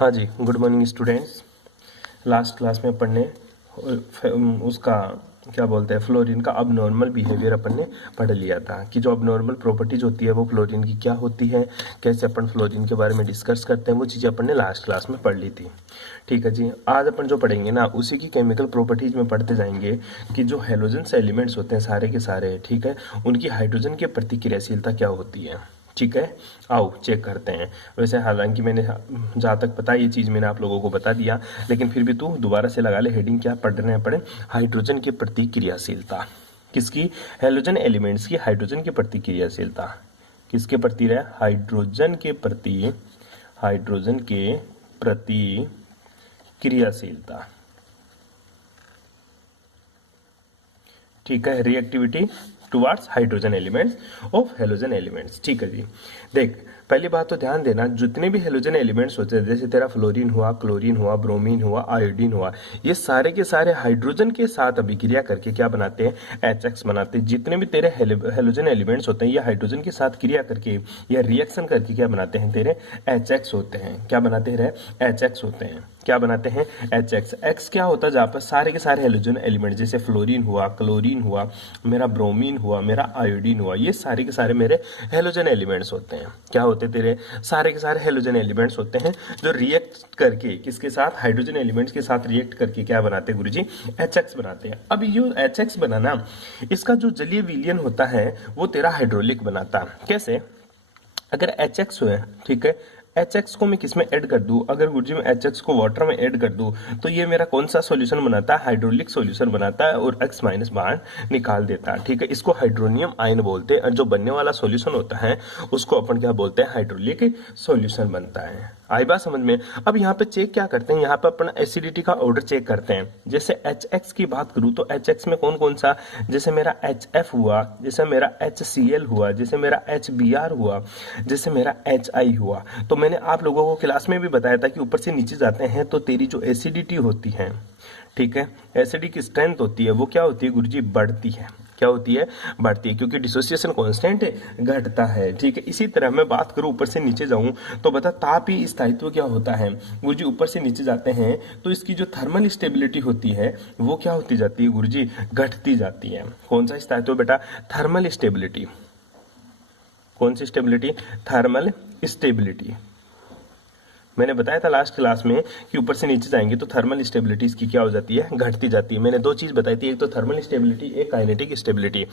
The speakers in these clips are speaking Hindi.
हाँ जी, good morning students. Last class में अपन ने उसका क्या बोलते हैं फ्लोरीन का अबनॉर्मल बिहेवियर अपन ने पढ़ लिया था कि जो अबनॉर्मल प्रॉपर्टीज होती है वो फ्लोरीन की क्या होती है, कैसे अपन फ्लोरीन के बारे में डिस्कस करते हैं, वो चीज़ें अपन ने लास्ट क्लास में पढ़ ली थी। ठीक है जी, आज अपन जो पढ़ेंगे ना उसी की केमिकल प्रॉपर्टीज में पढ़ते जाएंगे कि जो हेलोजन एलिमेंट्स होते हैं सारे के सारे, ठीक है, उनकी हाइड्रोजन की प्रतिक्रियाशीलता क्या होती है। ठीक है, आओ चेक करते हैं। वैसे हालांकि मैंने जहाँ तक पता ये चीज़ मैंने आप लोगों को बता दिया, लेकिन फिर भी तू दोबारा से लगा ले। हेडिंग क्या पढ़ रहे हैं अपन? हाइड्रोजन की प्रतिक्रियाशीलता। किसकी? हेलोजन एलिमेंट्स की हाइड्रोजन की प्रतिक्रियाशीलता। किसके प्रति रहे? हाइड्रोजन के प्रति, हाइड्रोजन के प्रति क्रियाशीलता। ठीक है, reactivity towards hydrogen elements of halogen elements. ठीक है जी, देख पहली बात तो ध्यान देना, जितने भी हेलोजन एलिमेंट्स होते हैं जैसे तेरा फ्लोरीन हुआ, क्लोरीन हुआ, ब्रोमीन हुआ, आयोडीन हुआ, ये सारे के सारे हाइड्रोजन के साथ अभिक्रिया करके क्या बनाते हैं? HX बनाते हैं। जितने भी तेरे हेलोजन एलिमेंट्स होते हैं ये हाइड्रोजन के साथ क्रिया करके या रिएक्शन करके क्या बनाते हैं? तेरे HX होते हैं। क्या बनाते हैं? HX होते हैं। क्या बनाते हैं? HX। X क्या होता है? जहाँ पर सारे के सारे हेलोजन एलिमेंट जैसे फ्लोरीन हुआ, क्लोरीन हुआ, मेरा ब्रोमीन हुआ, मेरा आयोडीन हुआ, ये सारे के सारे मेरे हेलोजन एलिमेंट्स होते हैं। क्या होते हैं? तेरे सारे के सारे हेलोजन एलिमेंट्स होते हैं जो रिएक्ट करके किसके साथ? हाइड्रोजन एलिमेंट्स के साथ रिएक्ट करके क्या बनाते हैं गुरुजी? HX बनाते हैं। अब ये HX बनाना, इसका जो जलीय विलयन होता है वो तेरा हाइड्रोलिक बनाता। कैसे? अगर HX हुआ, ठीक है, HX को मैं किस में ऐड कर दूं? अगर गुरुजी मैं HX को वाटर में ऐड कर दूं तो ये मेरा कौन सा सॉल्यूशन बनाता है? हाइड्रोलिक सॉल्यूशन बनाता है और X माइनस बाहर निकाल देता है। ठीक है, इसको हाइड्रोनियम आयन बोलते हैं और जो बनने वाला सॉल्यूशन होता है उसको अपन क्या बोलते हैं? हाइड्रोलिक सॉल्यूशन बनता है। आई बात समझ में? अब यहाँ पे चेक क्या करते हैं? यहाँ पे अपन एसिडिटी का ऑर्डर चेक करते हैं। जैसे HX की बात करूं तो HX में कौन कौन सा? जैसे मेरा HF हुआ, जैसे मेरा HCl हुआ, जैसे मेरा HBr हुआ, जैसे मेरा HI हुआ। तो मैंने आप लोगों को क्लास में भी बताया था कि ऊपर से नीचे जाते हैं तो तेरी जो एसिडिटी होती है, ठीक है, एसिडिक स्ट्रेंथ होती है वो क्या होती है गुरुजी? बढ़ती है। क्या होती है? बढ़ती है, क्योंकि डिसोसिएशन कांस्टेंट घटता है। ठीक है, इसी तरह मैं बात करूं ऊपर से नीचे जाऊं तो बता तापीय स्थायित्व क्या होता है गुरुजी? ऊपर से नीचे जाते हैं तो इसकी जो थर्मल स्टेबिलिटी होती है वो क्या होती जाती है गुरुजी? घटती जाती है। कौन सा स्थायित्व बेटा? Thermal stability. कौन सी स्टेबिलिटी? Thermal stability. मैंने बताया था लास्ट क्लास में कि ऊपर से नीचे जाएंगे तो थर्मल स्टेबिलिटी इसकी क्या हो जाती है? घटती जाती है। मैंने दो चीज बताई थी, एक तो थर्मल स्टेबिलिटी, एक काइनेटिक स्टेबिलिटी।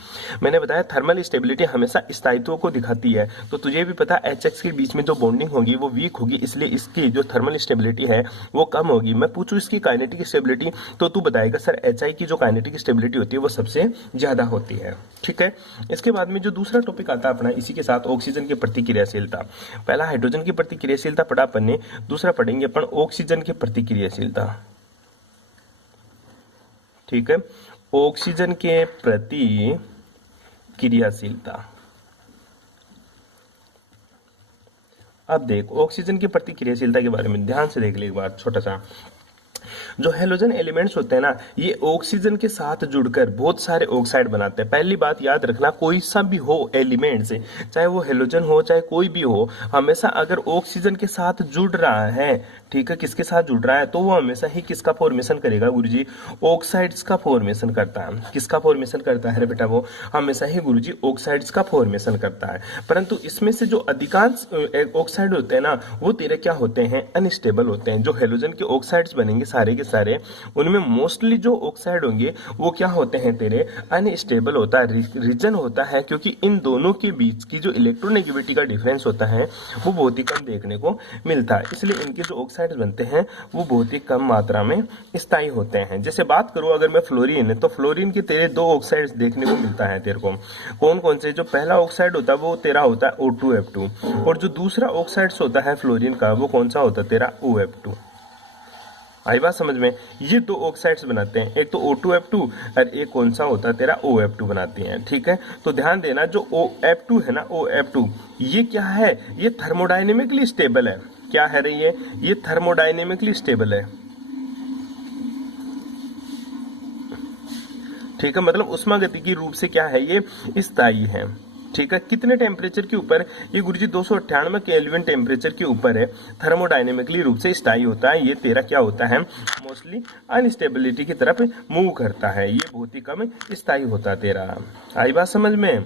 मैंने बताया थर्मल स्टेबिलिटी हमेशा स्थायित्व को दिखाती है, तो तुझे भी पता HX के बीच में जो बॉन्डिंग होगी वो वीक होगी, इसलिए इसकी जो थर्मल स्टेबिलिटी है वो कम होगी। मैं पूछूं इसकी काइनेटिक स्टेबिलिटी तो तू बताएगा सर HI की जो काइनेटिक स्टेबिलिटी होती है वो सबसे ज्यादा होती है। ठीक है, इसके बाद में जो दूसरा टॉपिक आता है अपना इसी के साथ, ऑक्सीजन की प्रतिक्रियाशीलता। पहला हाइड्रोजन की प्रतिक्रियाशीलता पढ़ा अपन ने, दूसरा पढ़ेंगे अपन ऑक्सीजन की प्रतिक्रियाशीलता। ठीक है, ऑक्सीजन के प्रति क्रियाशीलता। अब देख ऑक्सीजन की प्रतिक्रियाशीलता के बारे में ध्यान से देख ले एक बार छोटा सा। जो हेलोजन एलिमेंट्स होते हैं ना ये ऑक्सीजन के साथ जुड़कर बहुत सारे ऑक्साइड बनाते हैं। पहली बात याद रखना, कोई सा भी हो एलिमेंट्स, चाहे वो हेलोजन हो चाहे कोई भी हो, हमेशा अगर ऑक्सीजन के साथ जुड़ रहा है, ठीक है, किसके साथ जुड़ रहा है, तो वो हमेशा ही किसका फॉर्मेशन करेगा गुरुजी? ऑक्साइड्स का फॉर्मेशन करता है। किसका फॉर्मेशन करता है रे बेटा? वो हमेशा ही गुरुजी ऑक्साइड्स का फॉर्मेशन करता है। परंतु इसमें से जो अधिकांश ऑक्साइड होते हैं ना वो तेरे क्या होते हैं? अनस्टेबल होते हैं। जो हेलोजन के ऑक्साइड्स बनेंगे सारे के सारे, उनमें मोस्टली जो ऑक्साइड होंगे वो क्या होते हैं? तेरे अनस्टेबल होता है। रीजन होता है क्योंकि इन दोनों के बीच की जो इलेक्ट्रोनेगेटिविटी का डिफरेंस होता है वो बहुत ही कम देखने को मिलता है, इसलिए इनके जो ऑक्साइड बनते हैं वो बहुत ही कम मात्रा में स्थायी होते हैं। जैसे बात करूं अगर मैं फ्लोरीन, तो फ्लोरीन के तेरे दो ऑक्साइड्स देखने को मिलता है तेरे को। कौन कौन से? जो पहला ऑक्साइड होता है वो तेरा होता है O2F2 और जो दूसरा ऑक्साइड्स होता है फ्लोरीन का वो कौन सा होता है? तेरा OF2। आई बात समझ में? ये दो ऑक्साइड्स बनाते हैं, एक तो O2F2 और एक कौन सा होता है? तेरा OF2 बनाती हैं। ठीक है, तो ध्यान देना जो OF2 है ना, OF2 ये क्या है? ये थर्मोडायनेमिकली स्टेबल है। क्या है रे ये थर्मोडायनेमिकली स्टेबल है। ठीक है, मतलब उष्मागतिकी रूप से क्या है? ये स्थायी है। ठीक है, कितने टेम्परेचर के ऊपर? ये गुरुजी 298 केल्विन टेम्परेचर के ऊपर है, थर्मोडायनेमिकली रूप से स्थायी होता है। ये तेरा क्या होता है? मोस्टली अनस्टेबिलिटी की तरफ मूव करता है, ये बहुत ही कम स्थायी होता है तेरा। आई बात समझ में?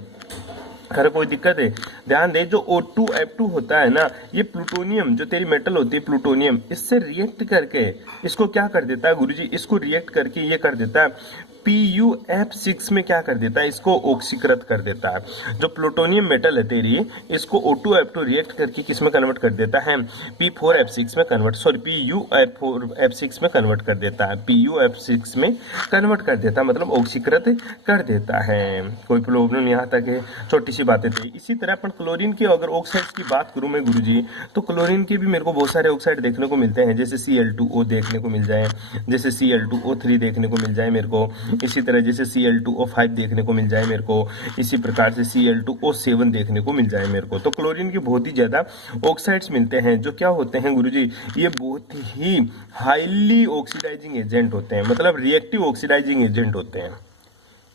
अगर कोई दिक्कत है ध्यान दे, जो O2F2 होता है ना, ये प्लूटोनियम, जो तेरी मेटल होती है प्लूटोनियम, इससे रिएक्ट करके इसको क्या कर देता है गुरुजी? इसको रिएक्ट करके ये कर देता है PuF6 में क्या कर देता है? इसको ऑक्सीकृत कर देता है। जो प्लूटोनियम मेटल है तेरी, इसको O2F2 रिएक्ट करके किस में कन्वर्ट कर देता है? P4F6 में कन्वर्ट, सॉरी PuF6 में कन्वर्ट कर देता है, PuF6 में कन्वर्ट कर देता है, मतलब ऑक्सीकृत कर देता है। कोई प्रॉब्लम यहाँ तक है? छोटी सी बातें थी। इसी तरह अपन क्लोरीन की अगर ऑक्साइड्स की बात करूं मैं गुरुजी, तो क्लोरीन के भी मेरे को बहुत सारे ऑक्साइड देखने को मिलते हैं, जैसे Cl2O देखने को मिल जाए, जैसे Cl2O3 देखने को मिल जाए मेरे को, इसी तरह जैसे Cl2O5 देखने को मिल जाए मेरे को, इसी प्रकार से Cl2O7 देखने को मिल जाए मेरे को। तो क्लोरीन के बहुत ही ज्यादा ऑक्साइड्स मिलते हैं, जो क्या होते हैं गुरुजी? ये बहुत ही हाईली ऑक्सीडाइजिंग एजेंट होते हैं, मतलब रिएक्टिव ऑक्सीडाइजिंग एजेंट होते हैं।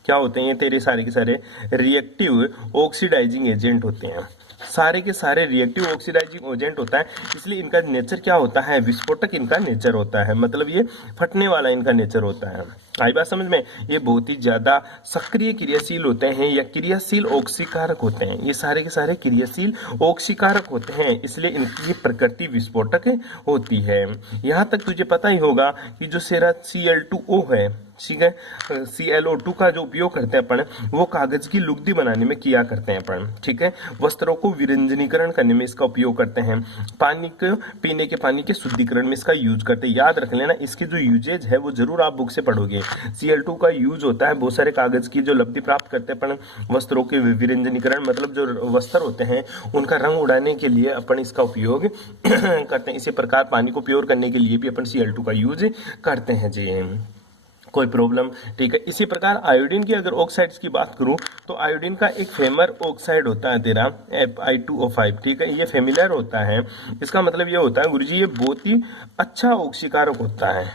क्या होते हैं ये तेरे सारे के सारे? रिएक्टिव ऑक्सीडाइजिंग एजेंट होते हैं, सारे के सारे रिएक्टिव ऑक्सीडाइजिंग एजेंट होता है। इसलिए इनका नेचर क्या होता है? विस्फोटक इनका नेचर होता है, मतलब ये फटने वाला इनका नेचर होता है। आई बात समझ में? ये बहुत ही ज्यादा सक्रिय क्रियाशील होते हैं या क्रियाशील ऑक्सीकारक होते हैं, ये सारे के सारे क्रियाशील ऑक्सीकारक होते हैं, इसलिए इनकी प्रकृति विस्फोटक होती है। यहाँ तक तुझे पता ही होगा कि जो सेरा Cl2O है, ठीक है, ClO2 का जो उपयोग करते हैं अपन, वो कागज की लुगदी बनाने में किया करते हैं अपन, ठीक है, वस्त्रों को विरंजनीकरण करने में इसका उपयोग करते हैं, पानी को पीने के पानी के शुद्धिकरण में इसका यूज करते हैं। याद रख लेना, इसके जो यूजेज है वो जरूर आप बुक से पढ़ोगे। Cl2 का यूज होता है बहुत सारे कागज की जो लब्धि प्राप्त करते हैं अपन, वस्त्रों के विरंजनीकरण, मतलब जो वस्त्र होते हैं उनका रंग उड़ाने के लिए अपन इसका उपयोग करते हैं। इसी प्रकार पानी को प्योर करने के लिए भी अपन Cl2 का यूज करते हैं जी। कोई प्रॉब्लम? ठीक है। इसी प्रकार आयोडीन की अगर ऑक्साइड्स की बात करूं, तो आयोडीन का एक फेमर ऑक्साइड होता है तेरा Fi2O5, ठीक है, ये फेमिलर होता है। इसका मतलब ये होता है गुरुजी, ये बहुत ही अच्छा ऑक्सीकारक होता है।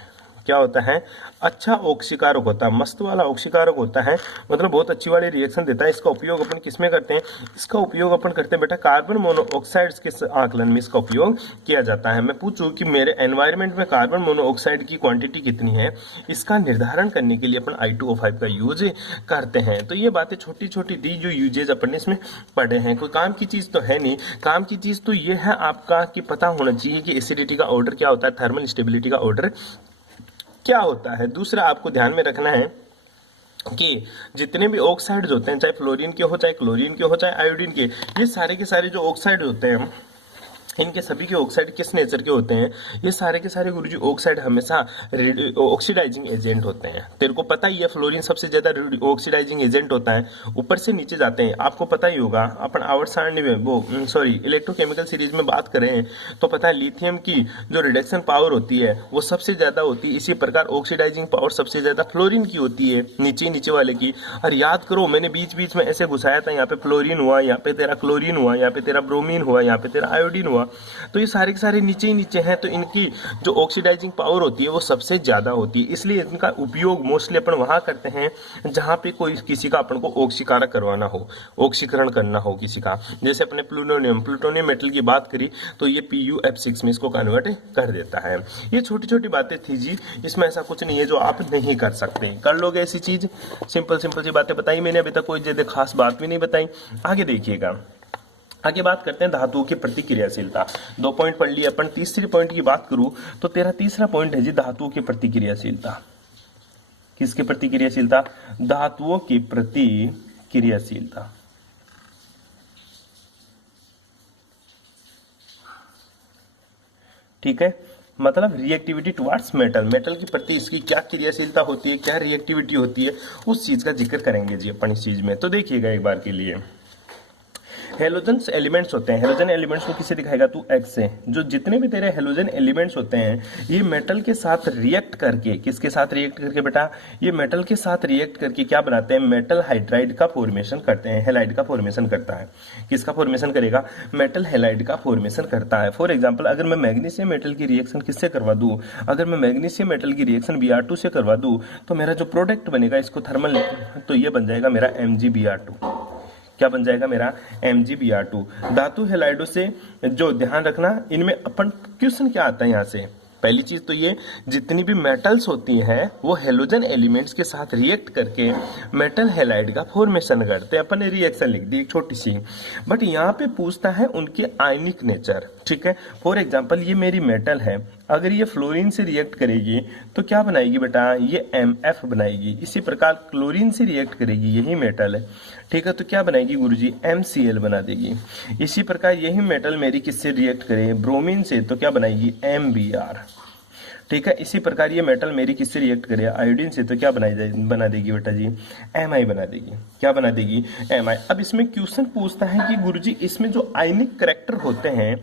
क्या होता है? अच्छा ऑक्सीकारक होता है, मस्त वाला ऑक्सीकारक होता है, मतलब बहुत अच्छी वाली रिएक्शन देता है। इसका उपयोग अपन किसमें करते हैं? इसका उपयोग अपन करते हैं बेटा कार्बन मोनोऑक्साइड्स के आकलन में इसका उपयोग किया जाता है। मैं पूछूं कि मेरे एनवायरनमेंट में कार्बन मोनोऑक्साइड की क्वांटिटी कितनी है, इसका निर्धारण करने के लिए अपन I2O5 का यूज करते हैं। तो ये बातें छोटी छोटी दी जो यूजेज अपन ने इसमें पढ़े हैं, कोई काम की चीज तो है नहीं। काम की चीज तो ये है आपका कि पता होना चाहिए कि एसिडिटी का ऑर्डर क्या होता है, थर्मल स्टेबिलिटी का ऑर्डर क्या होता है। दूसरा आपको ध्यान में रखना है कि जितने भी ऑक्साइड्स होते हैं, चाहे फ्लोरीन के हो, चाहे क्लोरीन के हो, चाहे आयोडीन के, ये सारे के सारे जो ऑक्साइड होते हैं, इनके सभी के ऑक्साइड किस नेचर के होते हैं? ये सारे के सारे गुरुजी ऑक्साइड हमेशा ऑक्सीडाइजिंग एजेंट होते हैं। तेरे को पता ही है, फ्लोरीन सबसे ज्यादा ऑक्सीडाइजिंग एजेंट होता है, ऊपर से नीचे जाते हैं। आपको पता ही होगा, अपन आवर्त सारणी में वो इलेक्ट्रोकेमिकल सीरीज में बात करें तो पता है लिथियम की जो रिडक्शन पावर होती है वो सबसे ज्यादा होती है। इसी प्रकार ऑक्सीडाइजिंग पावर सबसे ज्यादा फ्लोरीन की होती है, नीचे वाले की। और याद करो, मैंने बीच बीच में ऐसे घुसाया था, यहाँ पे फ्लोरीन हुआ, यहाँ पे तेरा क्लोरीन हुआ, यहाँ पे तेरा ब्रोमीन हुआ, यहाँ पे तेरा आयोडीन हुआ, तो ये सारे के सारे नीचे ही नीचे हैं। तो इनकी जो ऑक्सीडाइजिंग पावर होती है वो सबसे ज्यादा होती है, इसलिए इनका उपयोग मोस्टली अपन वहां करते हैं जहां पे कोई किसी का अपन को ऑक्सीकारक करवाना हो, ऑक्सीकरण करना हो किसी का। जैसे अपने प्लूटोनियम मेटल की बात करी तो ये PuF6 में इसको कन्वर्ट कर देता है। ये छोटी छोटी बातें थी जी, इसमें ऐसा कुछ नहीं है जो आप नहीं कर सकते, कर लोगे ऐसी चीज। सिंपल सी बातें बताई मैंने, अभी तक कोई ज्यादा खास बात भी नहीं बताई। आगे देखिएगा, आगे बात करते हैं धातुओं की प्रतिक्रियाशीलता। 2 पॉइंट पढ़ लिए अपन, तीसरे पॉइंट की बात करूं तो तेरा तीसरा पॉइंट है जी धातुओं की प्रतिक्रियाशीलता। किसकी प्रतिक्रियाशीलता? धातुओं की प्रतिक्रियाशीलता। ठीक है, मतलब रिएक्टिविटी टुवर्ड्स मेटल, मेटल के प्रति इसकी क्या क्रियाशीलता होती है, क्या रिएक्टिविटी होती है, उस चीज का जिक्र करेंगे जी अपन इस चीज में। तो देखिएगा एक बार के लिए, हेलोजन एलिमेंट्स होते हैं, हेलोजन एलिमेंट्स को किसे दिखाएगा तू? एक्स से। जो जितने भी तेरे हेलोजन एलिमेंट्स होते हैं ये मेटल के साथ रिएक्ट करके, किसके साथ रिएक्ट करके बेटा? ये मेटल के साथ रिएक्ट करके क्या बनाते हैं? मेटल हाइड्राइड का फॉर्मेशन करते हैं, हेलाइड का फॉर्मेशन करता है। किसका फॉर्मेशन करेगा? मेटल हेलाइड का फॉर्मेशन करता है। फॉर एग्जाम्पल, अगर मैं मैग्नीशियम मेटल की रिएक्शन किससे करवा दूं? अगर मैं मैग्नीशियम मेटल की रिएक्शन Br2 से करवा दूं तो मेरा जो प्रोडक्ट बनेगा इसको थर्मल, तो ये बन जाएगा मेरा MgBr2। क्या बन जाएगा मेरा MgBr2। धातु हेलाइडों से जो ध्यान रखना, इनमें अपन क्वेश्चन क्या आता है यहाँ से, पहली चीज तो ये जितनी भी मेटल्स होती हैं वो हेलोजन एलिमेंट्स के साथ रिएक्ट करके मेटल हेलाइड का फॉर्मेशन करते हैं। अपन ने रिएक्शन लिख दी एक छोटी सी, बट यहाँ पे पूछता है उनके आयनिक नेचर। ठीक है, फॉर एग्जांपल ये मेरी मेटल है, अगर ये फ्लोरीन से रिएक्ट करेगी तो क्या बनाएगी बेटा, ये MF बनाएगी। इसी प्रकार क्लोरीन से रिएक्ट करेगी, यही मेटल है, ठीक है, तो क्या बनाएगी गुरुजी, MCl बना देगी। इसी प्रकार यही मेटल मेरी किससे रिएक्ट करे, ब्रोमीन से, तो क्या बनाएगी, MBr। ठीक है, इसी प्रकार ये मेटल मेरी किससे रिएक्ट करे, आयोडीन से, तो क्या बना देगी बेटा जी, Mi बना देगी। क्या बना देगी, Mi। अब इसमें क्वेश्चन पूछता है कि गुरुजी इसमें जो आयनिक कैरेक्टर होते हैं,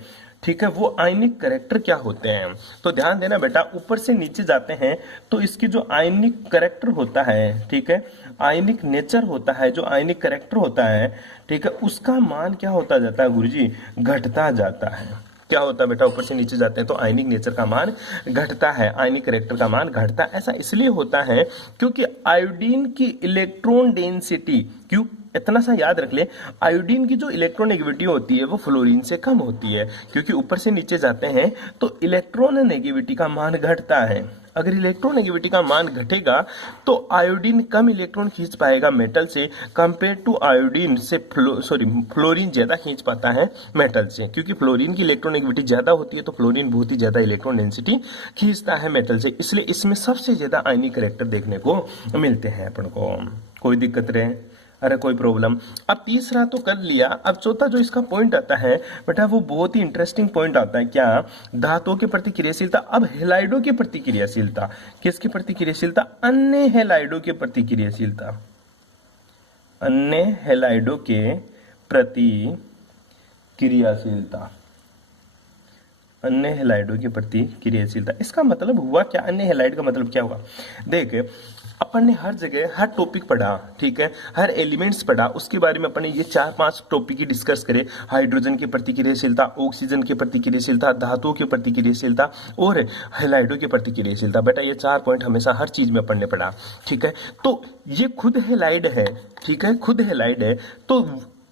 ठीक है, वो आयनिक कैरेक्टर क्या होते हैं। तो ध्यान देना बेटा, ऊपर से नीचे जाते हैं तो इसके जो आयनिक कैरेक्टर होता है, ठीक है, आयनिक नेचर होता है, जो आयनिक कैरेक्टर होता है, ठीक है, उसका मान क्या होता जाता है गुरुजी, घटता जाता है। क्या होता है बेटा, ऊपर से नीचे जाते हैं तो आयनिक नेचर का मान घटता है, आयनिक कैरेक्टर का मान घटता है। ऐसा इसलिए होता है क्योंकि आयोडीन की इलेक्ट्रॉन डेंसिटी, क्यों, इतना सा याद रख ले, आयोडीन की जो इलेक्ट्रोनेगेटिविटी होती है वो फ्लोरीन से कम होती है, क्योंकि ऊपर से नीचे जाते हैं तो इलेक्ट्रोनेगेटिविटी का मान घटता है। अगर इलेक्ट्रोनेगेटिविटी का मान घटेगा तो आयोडीन कम इलेक्ट्रॉन खींच पाएगा मेटल से, कंपेयर टू आयोडीन से फ्लोरीन ज्यादा खींच पाता है मेटल से, क्योंकि फ्लोरीन की इलेक्ट्रोनेगेटिविटी ज्यादा होती है तो फ्लोरीन बहुत ही ज्यादा इलेक्ट्रॉन डेंसिटी खींचता है मेटल से, इसलिए इसमें सबसे ज्यादा आयनिक कैरेक्टर देखने को मिलते हैं अपन को। कोई दिक्कत रहे, अरे कोई प्रॉब्लम। अब तीसरा तो कर लिया, अब चौथा जो इसका पॉइंट आता है बेटा वो बहुत ही इंटरेस्टिंग पॉइंट आता है, क्या, धातुओं के प्रति क्रियाशीलता। अब हेलाइडों के प्रति क्रियाशीलता, किसके प्रति क्रियाशीलता, अन्य हेलाइडों के प्रति क्रियाशीलता, अन्य हेलाइडों के प्रति क्रियाशीलता, अन्य हेलाइडों के प्रति क्रियाशीलता। इसका मतलब हुआ क्या, अन्य हेलाइड का मतलब क्या हुआ, देख अपन ने हर जगह हर टॉपिक पढ़ा, ठीक है, हर एलिमेंट्स पढ़ा, उसके बारे में अपन ने ये 4-5 टॉपिक की डिस्कस करे, हाइड्रोजन के प्रति क्रियाशीलता, ऑक्सीजन के प्रति क्रियाशीलता, धातुओं के प्रति क्रियाशीलता और हेलाइडों के प्रति क्रियाशीलता। बेटा ये 4 पॉइंट हमेशा हर चीज में अपन ने पढ़ा, ठीक है। तो ये खुद हेलाइड है, ठीक है, खुद हेलाइड है, तो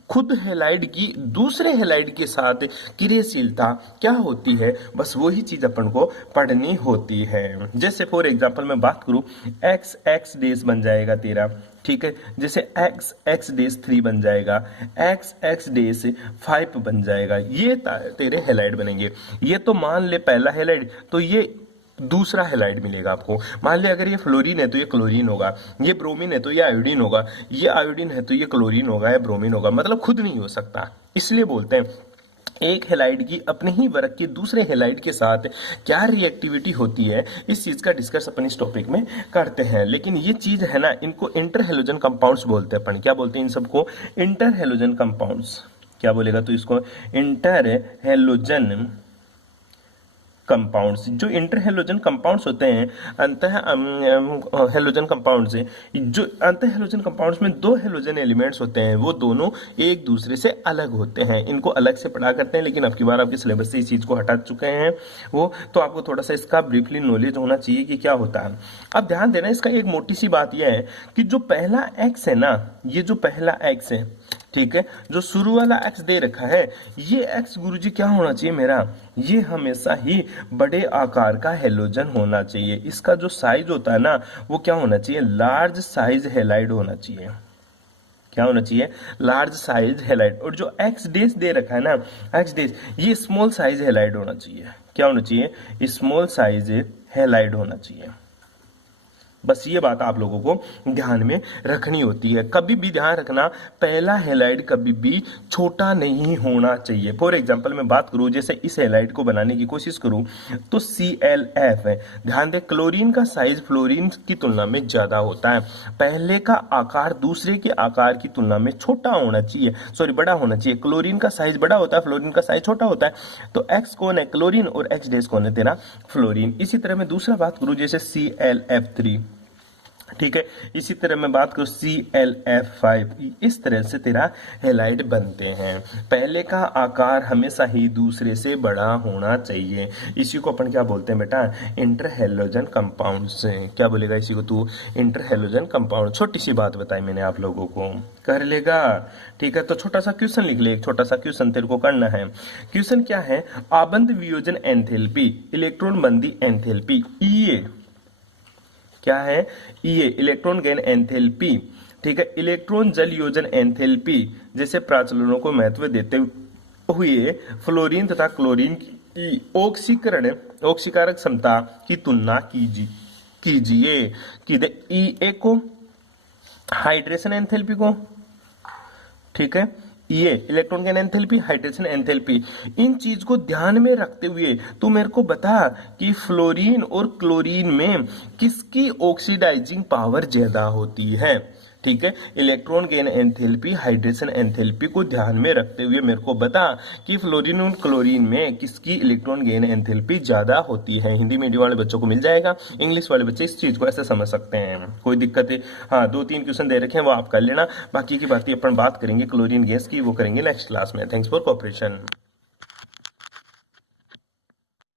खुद हेलाइड की दूसरे हेलाइड के साथ क्रियाशीलता क्या होती है, बस वही चीज अपन को पढ़नी होती है। जैसे फॉर एग्जांपल मैं बात करूं, x डेज बन जाएगा तेरा, ठीक है, जैसे x डेज 3 बन जाएगा, x डेज 5 बन जाएगा, ये तेरे हेलाइड बनेंगे। ये तो मान ले पहला हेलाइड, तो ये दूसरा हेलाइड मिलेगा आपको। मान लिया अगर ये फ्लोरीन है तो ये क्लोरीन होगा, ये ब्रोमीन है तो ये आयोडीन होगा, ये आयोडीन है तो ये क्लोरीन होगा या ब्रोमीन होगा, मतलब खुद नहीं हो सकता। इसलिए बोलते हैं एक हेलाइड की अपने ही वर्ग के दूसरे हेलाइड के साथ क्या रिएक्टिविटी होती है, इस चीज का डिस्कस अपन इस टॉपिक में करते हैं। लेकिन ये चीज है ना, इनको इंटर हेलोजन कंपाउंड्स बोलते हैं अपन। क्या बोलते हैं इन सबको, इंटर हेलोजन कंपाउंड्स। क्या बोलेगा तो इसको इंटर हेलोजन कंपाउंड्स। जो इंटर हेलोजन कंपाउंड्स होते हैं, अंतः हेलोजन कंपाउंड्स, जो अंतः हेलोजन कंपाउंड्स में 2 हेलोजन एलिमेंट्स होते हैं, वो दोनों एक दूसरे से अलग होते हैं। इनको अलग से पढ़ा करते हैं, लेकिन अब की बार आपके सिलेबस से इस चीज को हटा चुके हैं वो, तो आपको थोड़ा सा इसका ब्रीफली नॉलेज होना चाहिए कि क्या होता है। अब ध्यान देना, इसका एक मोटी सी बात यह है कि जो पहला एक्स है ना, ये जो पहला एक्स है, ठीक है, जो शुरू वाला एक्स दे रखा है, ये एक्स गुरुजी क्या होना चाहिए मेरा, ये हमेशा ही बड़े आकार का हेलोजन होना चाहिए। इसका जो साइज होता है ना, वो क्या होना चाहिए, लार्ज साइज हेलाइड होना चाहिए। क्या होना चाहिए, लार्ज साइज हेलाइड। और जो एक्स डेज दे रखा है ना, एक्स डेज, ये स्मॉल साइज हेलाइड होना चाहिए। क्या होना चाहिए, स्मॉल साइज हेलाइड होना चाहिए। बस ये बात आप लोगों को ध्यान में रखनी होती है। कभी भी ध्यान रखना, पहला हेलाइड कभी भी छोटा नहीं होना चाहिए। फॉर एग्जांपल मैं बात करूं, जैसे इस हेलाइड को बनाने की कोशिश करूं तो ClF है। ध्यान दे, क्लोरीन का साइज फ्लोरीन की तुलना में ज्यादा होता है। पहले का आकार दूसरे के आकार की तुलना में छोटा होना चाहिए, सॉरी बड़ा होना चाहिए। क्लोरीन का साइज बड़ा होता है, फ्लोरीन का साइज छोटा होता है। तो एक्स कौन है, क्लोरीन, और एक्स डेज कौन है तेरा, फ्लोरीन। इसी तरह मैं दूसरा बात करूं, जैसे ClF3, ठीक है। इसी तरह मैं बात करूँ ClF5, इस तरह से तेरा हैलाइड बनते हैं। पहले का आकार हमेशा ही दूसरे से बड़ा होना चाहिए। इसी को अपन क्या बोलते हैं बेटा, इंटर हैलोजन कंपाउंड से। क्या बोलेगा इसी को तू, इंटर हैलोजन कंपाउंड। छोटी सी बात बताई मैंने आप लोगों को, कर लेगा। ठीक है, तो छोटा सा क्वेश्चन लिख ले, एक छोटा सा क्वेश्चन तेरे को करना है। क्वेश्चन क्या है, आबंद वियोजन एंथैल्पी, इलेक्ट्रॉन बंदी एंथैल्पी, ये क्या है, ये इलेक्ट्रॉन गेन एंथैल्पी। ठीक है, इलेक्ट्रॉन जल योजन एंथैल्पी जैसे प्राचलनों को महत्व देते हुए फ्लोरीन तथा क्लोरीन की ऑक्सीकारक क्षमता की तुलना कीजिए कि ई को हाइड्रेशन एंथैल्पी को, ठीक है, ये electron gain enthalpy, hydration enthalpy, इन चीज को ध्यान में रखते हुए तू मेरे को बता कि फ्लोरीन और क्लोरीन में किसकी ऑक्सीडाइजिंग पावर ज्यादा होती है। ठीक है, electron gain enthalpy, hydration enthalpy को ध्यान में रखते हुए मेरे को बता कि फ्लोरीन और क्लोरीन में किसकी इलेक्ट्रॉन गेन एंथैल्पी ज्यादा होती है। हिंदी मीडियम वाले बच्चों को मिल जाएगा, इंग्लिश वाले बच्चे इस चीज को ऐसे समझ सकते हैं, कोई दिक्कत है। हाँ, 2-3 क्वेश्चन दे रखे हैं, वो आप कर लेना। बाकी की बातें अपन बात करेंगे क्लोरीन गैस की, वो करेंगे नेक्स्ट क्लास में। Thanks for cooperation.